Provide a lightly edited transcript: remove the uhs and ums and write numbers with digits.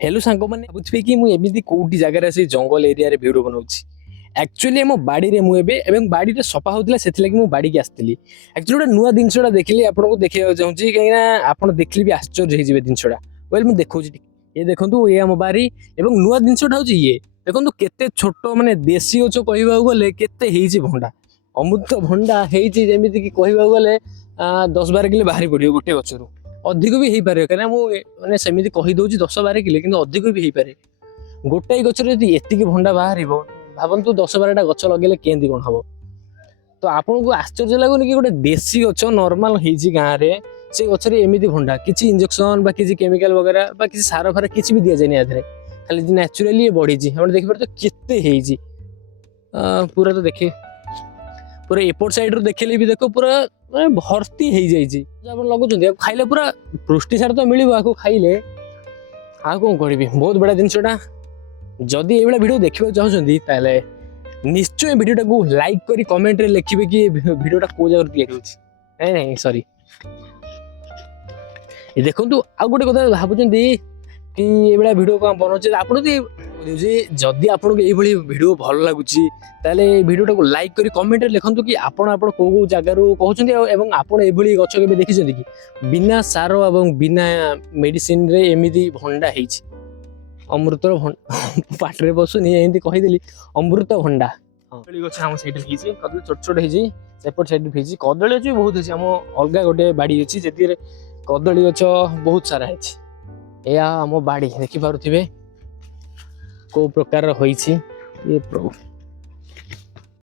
Hello सांग मैंने भावुवे कि मुझे कौटी जगार आसी जंगल एरिया भिडियो बनाऊँगी एक्चुअली आम बाड़ी मुझे बाड़ी सफा होता से बाड़ी की आसती एक्चुअली गोटे नुआ जिनसा देखिए आपको देखा चाहूँगी कहीं आप देखिए भी आश्चर्य हो जिनसा वेल मुझे देखा ये देखो ये आम बारी और नुआ जिनसा हूँ ये देखो केते छोट माने देशी गच कह गले के भंडा अमृत भंडा होमती कह गले 10-12 किलो बाहरी पड़ो गोटे गचर अधिक भी हो पारे कहीं मैंने सेमती कहीदे 10-12 किलो कि अधिक भी हो पारे गोटाए गचर जी एति भंडा बाहर भावतु 10-12टा गच लगे केमती कौन हम तो आपन को आश्चर्य लगुनि कि गोटे देशी गच नॉर्मल होती गाँव में से गचर एमती भंडा किसी इंजेक्शन किसी केमिकल वगैरह किसी सार फार किसी भी दि जाए याद खाली नेचुराली बढ़ी देखिए तो केते पूरा तो देखे पूरा एपट साइड रू देखिले भी देख पूरा भर्ती हो लगुच खाइले पूरा पुष्टिसार तो मिल खाइले आ कौन करी बहुत बड़ा जिनसा जदि ये भिडियो देखा चाहते निश्चय भिडियो को लाइक करी कमेंट रे लिखिए कि भिडियोटा को जगह या नहीं सॉरी देखो आ गोटे कथा भावुंट कि ये भिडियो कौन बनाऊे आप जदि आपको ये भिडियो भल लगुच भिडियोटा को लाइक करी कमेंट रे लिखु कि आपण कौ जगार कहते आपड़ ये गच के देखी कि बिना सार और बिना मेडिसिन रे एमती भंडा अमृतर पाटे बसुनी एमती कहीदेली अमृत भंडा कदली गछ आम सैड कदली छोट छोट होपट सैड होती कदली गच बहुत अच्छी आम अलग गोटे बाड़ी अच्छी से कदली गच बहुत सारा है या आम बाड़ी देखिपे कौ प्रकार होई ये प्रभु।